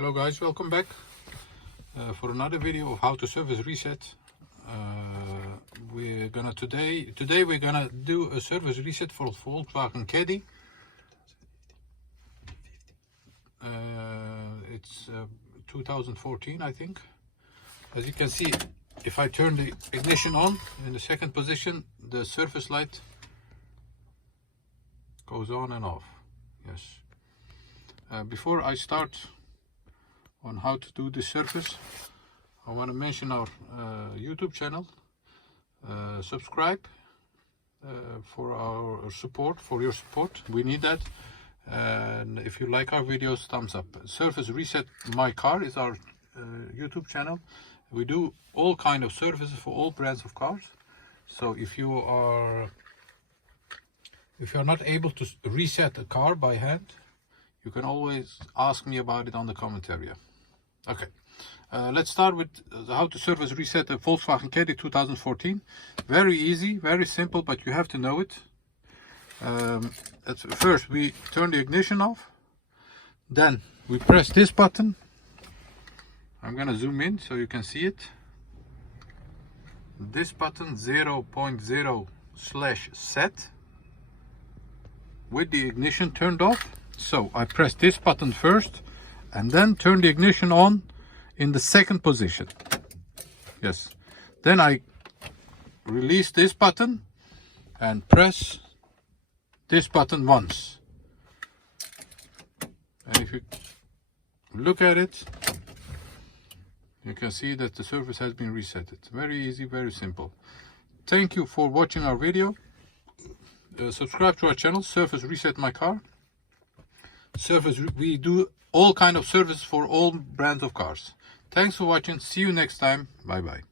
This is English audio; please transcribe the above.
Hello guys, welcome back for another video of how to service reset. Today we're gonna do a service reset for Volkswagen Caddy. It's 2014, I think. As you can see, if I turn the ignition on in the second position, the surface light goes on and off. Yes. Before I start on how to do this service, I want to mention our YouTube channel. Subscribe for our support, for your support. We need that. And if you like our videos, thumbs up. Service Reset My Car is our YouTube channel. We do all kind of services for all brands of cars. So if you are not able to reset a car by hand, you can always ask me about it on the comment area. Okay, let's start with how to service reset a Volkswagen Caddy 2014. Very easy, very simple, but you have to know it. First we turn the ignition off, then we press this button. I'm gonna zoom in so you can see it. This button 0.0/set with the ignition turned off. So I press this button first and then turn the ignition on in the second position. Yes. Then I release this button and press this button once. And if you look at it, you can see that the service has been reset. Very easy, very simple. Thank you for watching our video. Subscribe to our channel, Service Reset My Car. We do all kind of service for all brands of cars. Thanks for watching. See you next time. Bye bye.